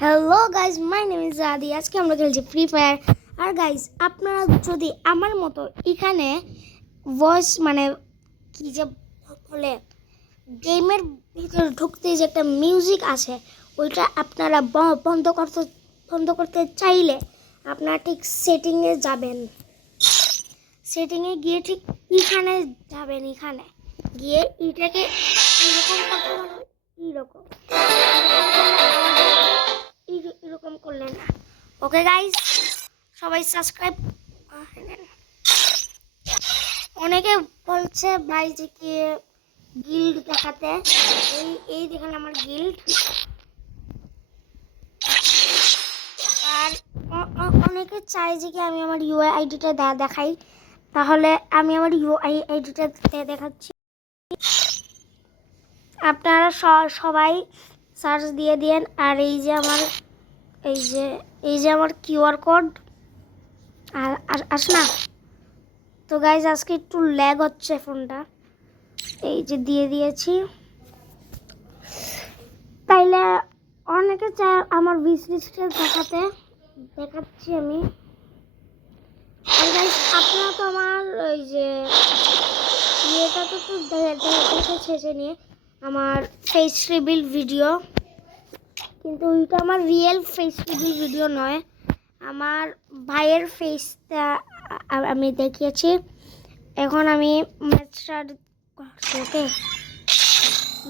Hello guys, my name is আদি। আজকে আমরা খেলছি ফ্রি ফায়ার। আর গাইজ, আপনারা যদি আমার মতো এখানে ভয়েস কি যে বলে গেমের ভিতরে ঢুকতে যে একটা মিউজিক আছে, ওইটা আপনারা বন্ধ করতে চাইলে আপনারা ঠিক সেটিংয়ে যাবেন। সেটিংয়ে গিয়ে ঠিক এখানে যাবেন, এখানে গিয়ে এটাকে এরকম করতে পারবেন, এরকম করলেন না। ওকে গাইজ, সবাই সাবস্ক্রাইব করেন। অনেকে বলছে ভাই যে কি গিল্ড দেখাতে, এই দেখেন আমার গিল্ড। আর অনেকে চায় যে কি আমি আমার ইউআই আইডিটা দেখাই, তাহলে আমি আমার ইউআই আইডিটা দেখাচ্ছি। আপনারা সবাই সার্চ দিয়ে দিন। আর এই যে আমার কিউআর কোড আর না। তো গাইজ, আজকে একটু ল্যাগ হচ্ছে ফোনটা, এই যে দিয়ে দিয়েছি। তাইলে অনেকে চায় আমার উইশ লিস্টে দেখাচ্ছি আমি। আর গাইজ, আপনারা তো আমার ওই যে ইয়েটা তো দেখেছে নিয়ে আমার ফেস রিভিল ভিডিও, কিন্তু ওইটা আমার রিয়েল ফেস রিভিল ভিডিও নয়, আমার ভাইয়ের ফেসটা আমি দেখিয়েছি। এখন আমি ম্যাচ স্টার্ট করছি। ওকে,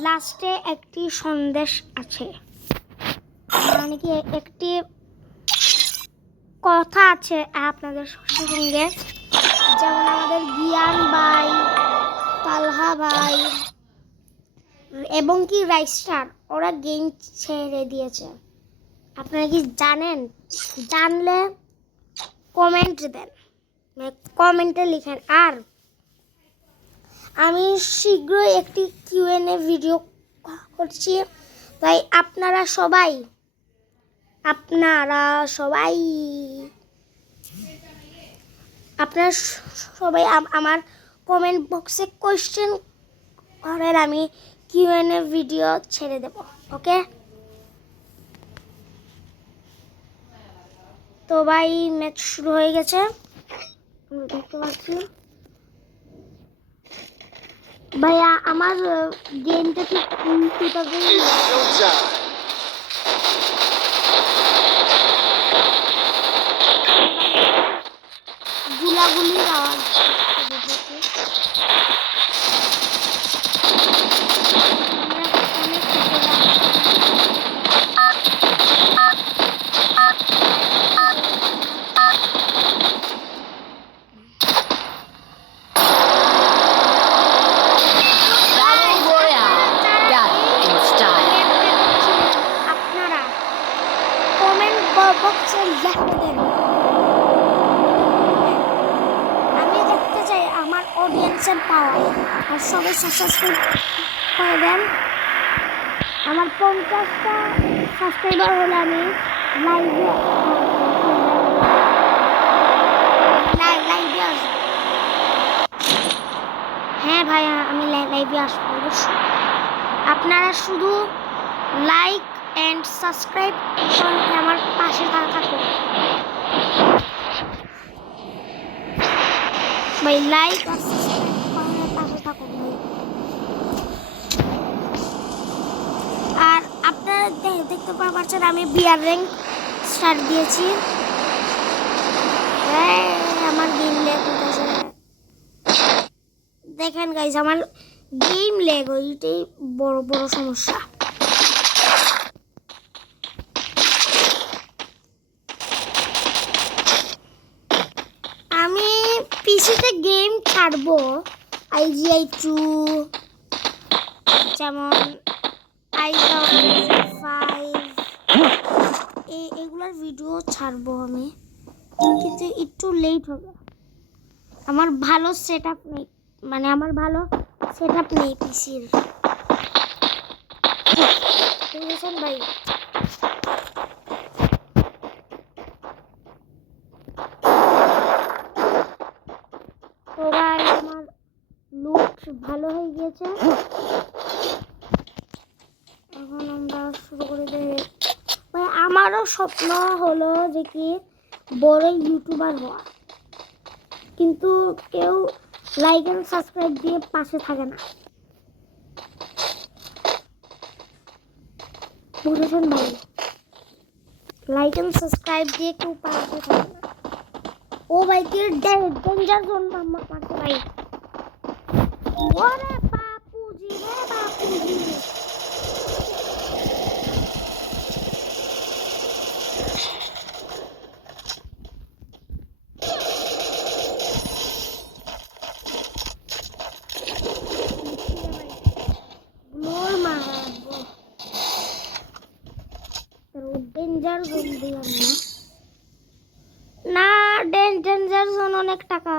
লাস্টে একটি সন্দেশ আছে, মানে কি একটি কথা আছে আপনাদের সঙ্গে, যেমন আমাদের গিয়ান ভাই, তালহা ভাই এবং কি রাইস্টার, ওরা গেম ছেড়ে দিয়েছে। আপনারা কি জানেন? জানলে কমেন্ট দেন, কমেন্টে লিখেন। আর আমি শীঘ্রই একটি কিউএনএ ভিডিও করছি, তাই আপনারা সবাই আমার কমেন্ট বক্সে কোয়েশ্চেন করেন, আমি কিউএনএ ভিডিও ছেড়ে দেব। ওকে, তো ভাই ম্যাচ শুরু হয়ে গেছে, আমরা দেখতে পাচ্ছি। ভাইয়া আমার গেমটা কি গুলাগুলির আওয়াজ বক্সে লিখে দেন। আমি দেখতে চাই আমার অডিয়েন্সের পাওয়ার। আর সবাই সাবস্ক্রাইব করে দেন। আমার 50টা সাবস্ক্রাইবার হলে আমি লাইভে আসবো। হ্যাঁ ভাই, আমি লাইভে আসবো অবশ্যই। আপনারা শুধু লাইক এন্ড সাবস্ক্রাইব করে আমার পাশে থাকুন ভাই। লাইক আর সাবস্ক্রাইব করে পাশে থাকুন ভাই। আর আপনারা দেখতে পাচ্ছেন আমি বিআর র্যাঙ্ক স্টার্ট দিয়েছি। আমার গেম ল্যাগ হচ্ছে, দেখেন গাইজ, আমার গেম ল্যাগ, ওইটাই বড় সমস্যা। আমি পিসিতে গেম ছাড়বো, IGI 2, যেমন i5, এগুলার ভিডিও ছাড়বো আমি, কিন্তু একটু লেট হবে। আমার ভালো সেটআপ নেই, আমার ভালো সেটআপ নেই পিসির, বুঝেছেন ভাই? তো ভাই, আমার লুক ভালো হয়ে গিয়েছে। এখন আমরা শুরু করে দেই। ভাই আমার আমারও স্বপ্ন হলো যে কি বড় ইউটিউবার হওয়া, কিন্তু কেউ লাইক এন্ড সাবস্ক্রাইব দিয়ে পাশে থাকে না, বুঝেছেন ভাই? লাইক এন্ড সাবস্ক্রাইব দিয়ে কেউ পাশে থাকে না। ও ভাই কি ডেঞ্জার জোন মারতে ভাই। ওরে বাপুজি রে বাপুজি, গ্লোর মারবো ডেঞ্জার জোন দিয়ে না, ডেঞ্জার জোন অনেক টাকা